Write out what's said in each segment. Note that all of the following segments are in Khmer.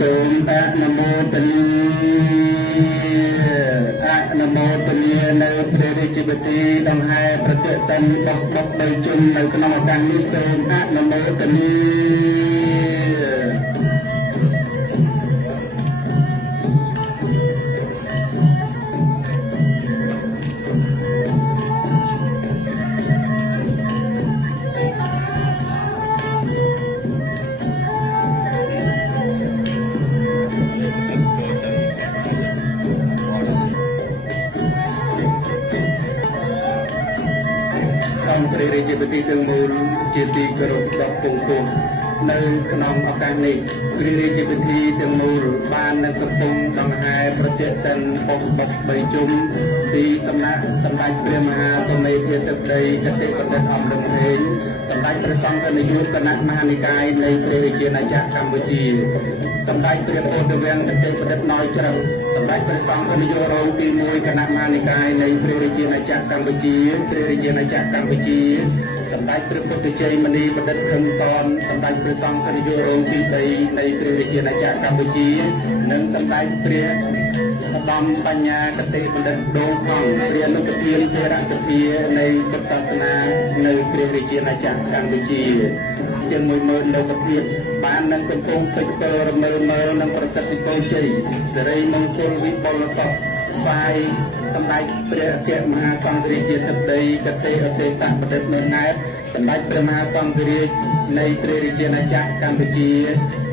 សូមអនុមោទនានៅព្រះរាជពិធីដង្ហែប្រតិទិនបោះបុកបីជុំនៅក្នុងឱកាសនេះសូមអនុមោទនាព្រះរាជពិធីទាំងមូលជាទីគោរពដ៏ពងពោះនៅក្នុងឱកាសនេះព្រះរាជពិធីទាំងមូលបាននឹងកំពុងដង្ហែប្រតិទិនបុកបុកបីជុំពីសំណាក់សម្ដេចព្រះមហាសមេធាទឹកដីកតេបណ្ឌិតអំលឹងហេងសម្ដេចព្រះសង្ឃនាយកគណៈមហានិកាយនៃព្រះរាជាណាចក្រកម្ពុជាសម្ដេចព្រះពោធិវង្សកតេបណ្ឌិតណយច្រឹងសម្ដេចព្រះសង្ឃនាយករងទី1គណៈមហានិកាយនៃព្រះរាជាណាចក្រកម្ពុជាព្រះរាជាណាចក្រកម្ពុជាសម្ដេចព្រះពុទ្ធជ័យមនីបណ្ឌិតខឹមសនសម្ដេចព្រះសង្ឃនាយករងទី3នៃព្រះរាជាណាចក្រកម្ពុជានិងសម្ដេចព្រះឧត្តមបញ្ញាកតេបណ្ឌិតដូងខំព្រះលោកប្រធានទេរសភានៃពុទ្ធសាសនានៅព្រះរាជាណាចក្រកម្ពុជាជាង10000លោកភាពបាននឹងកំពុងពេញពលរមើមើនឹងប្រសិទ្ធពរជ័យសិរីមង្គលវិបុលសុខស្វាយសម្ដេចព្រះអគ្គមហាសង្ឃរាជាទឹកដីកតេអទេសបណ្ឌិតមេណែតសម្ដេចព្រះមហាសង្ឃរាជនៃព្រះរាជាណាចក្រកម្ពុជា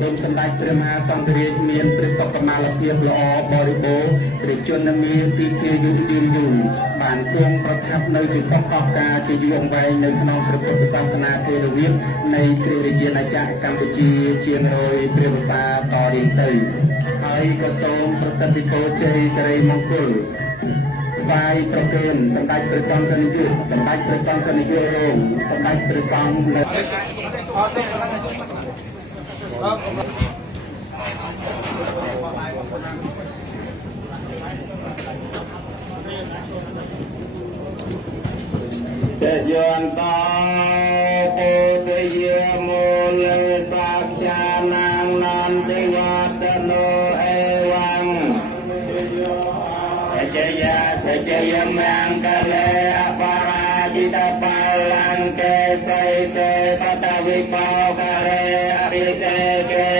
សូមសម្ដេចព្រះមហាសង្ឃរាជមានព្រះសុខុមាលភាពល្អបរិបូរណ៍ព្រះជន្មមានពីភាយុយឺនយូរបានគង់ប្រថាប់នៅជាសុខអស្ចារ្យជាយូរអង្វែងនៅក្នុងព្រះពុទ្ធសាសនាទេរវាទនៃព្រះរាជាណាចក្រកម្ពុជាជាង100ព្រះវស្សាតរៀងទៅហើយក៏សូមប្រសិទ្ធពរជ័យសិរីមង្គលស្វាយប្រគេនសម្ដេចព្រះសង្ឃនាយកសម្ដេចព្រះសង្ឃនាយករងសម្ដេចព្រះសង្ឃនៅតែយន្តោពុទ្ធយាមូលសាខ្យានាងនន្តិវត្តនោអេវង្សសច្ចយមង្គលេអបរាជិតបលាងកេសៃសេបតវិបោករេអរិសេកេ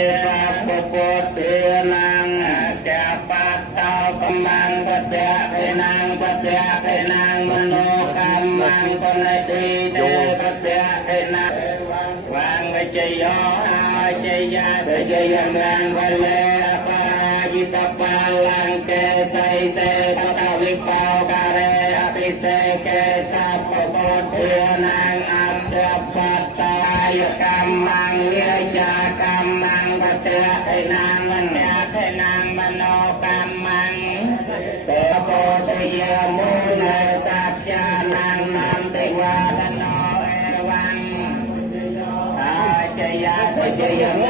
បពុទ្ធេនាងកបតោកម្មាំបតៈឯនាងបតៈឯនាងមនោកម្មាំកណេទីទេបតៈឯនាងវាងវិជយោអជយាសច្ចយមង្គលេអបរាជិតបលាងកេសៃសេបតវិបោករេអរិសេកេសពពុទ្ធេនាងអត្តបតតាយកម្មាំវិចាកម្មាំបតៈឯនាងមនៈឯនាងមនោកម្មាំទេពុទ្ធយាមូលសាខ្យានាងនន្តិវត្តនោអេវង្សអជយាសច្ចយម